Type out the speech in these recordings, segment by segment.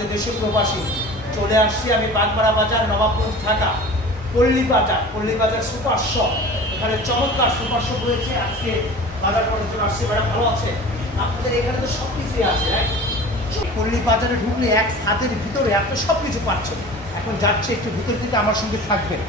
আমাদের দেশে প্রবাসী চলে আসছি আমি বাগমারা বাজার, নবাবগঞ্জ, ঢাকা। পল্লী বাজার সুপার শপ, এখানে চমৎকার সুপার শপ রয়েছে। আজকে বাজার করার জন্য আসছি। ম্যাডাম ভালো আছে? আপনাদের এখানে তো সব কিছুই আছে, রাইট? পল্লী বাজারে ঢুকলে এক ছাদের ভিতরে আপনি সব কিছু পাচ্ছেন। এখন যাচ্ছে একটু ভিতর দিকে, আমার সঙ্গে থাকবেন।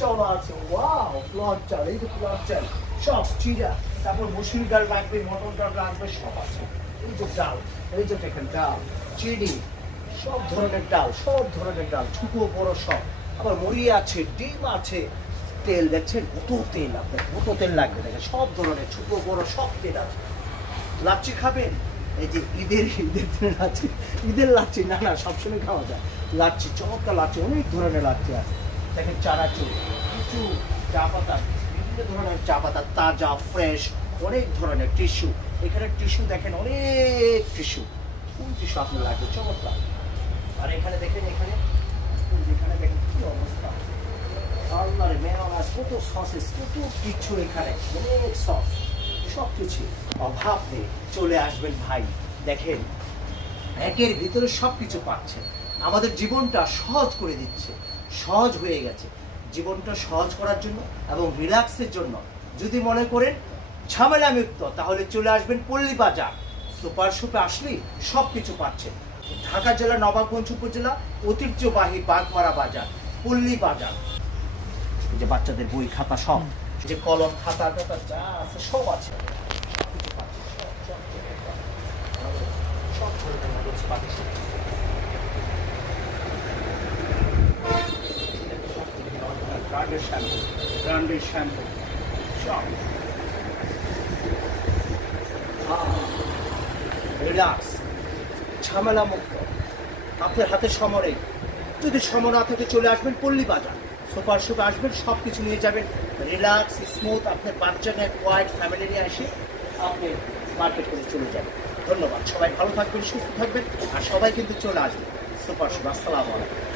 চাল আছে, ওয়াও, প্লট চাল, এই যে প্লট চাল, সব চিরা, তারপর মসুর ডাল রাখবে, মটর ডাল রাখবে, সব আছে। এই যে ডাল, এই যে দেখেন ডাল, চিনি, সব ধরনের ডাল, ছোট বড় সব। আবার মুড়ি আছে, ডিম আছে, তেল দেখছেন, কত তেল, আপনার কত তেল লাগবে দেখেন, সব ধরনের ছোট বড় সব তেল আছে। লাচ্ছি খাবেন? এই যে ঈদের লাচ্ছি, ঈদের লাচ্ছি না সবসময় খাওয়া যায়। লাচ্ছি, চমৎকার লাচ্ছি, অনেক ধরনের লাচ্ছি আছে। দেখেন চানাচুর, কিছু চা পাতা, বিভিন্ন ধরনের চা পাতা, তাজা ফ্রেশ, অনেক ধরনের টিস্যু। এখানে টিস্যু দেখেন, অনেক টিস্যু। কোন টিস্যু আপনার লাগবে? চমৎকার। আর এখানে দেখেন, এখানে দেখেন কি অবস্থা, আল্লাহর মেয়োনেজ, কত সসেস, কত কিছু, এখানে অনেক সস, সব কিছু। অভাব নেই, চলে আসবেন ভাই। দেখেন একের ভিতরে সব কিছু পাচ্ছেন। আমাদের জীবনটা সহজ করে দিচ্ছে, সহজ হয়ে গেছে। জীবনটা সহজ করার জন্য এবং রিল্যাক্সের জন্য যদি মনে করেন ঝামেলা মুক্ত, তাহলে চলে আসবেন পল্লী বাজার। সুপার শপে আসলেই সব কিছু পাচ্ছেন। ঢাকা জেলা নবাবগঞ্জ উপজেলা ঐতিহ্যবাহী বাগমারা বাজার, পল্লী বাজার। যে বাচ্চাদের বই খাতা, সব যে কলম খাতা যা আছে সব আছে। সব ব্র্যান্ডেড শ্যাম্পু সব। রিল্যাক্স, ঝামেলা মুক্ত, আপনার হাতে সময় নেই। যদি সময় না থাকে চলে আসবেন পল্লী বাজার, সুপার শপে আসবেন, সব কিছু নিয়ে যাবেন। রিল্যাক্স, স্মুথ, আপনার বাচ্চা নিয়ে, কোয়াইট ফ্যামিলি নিয়ে এসে আপনি মার্কেট করে চলে যাবেন। ধন্যবাদ, সবাই ভালো থাকবেন, সুস্থ থাকবেন, আর সবাই কিন্তু চলে আসবেন সুপার শপ। আসসালামু আলাইকুম।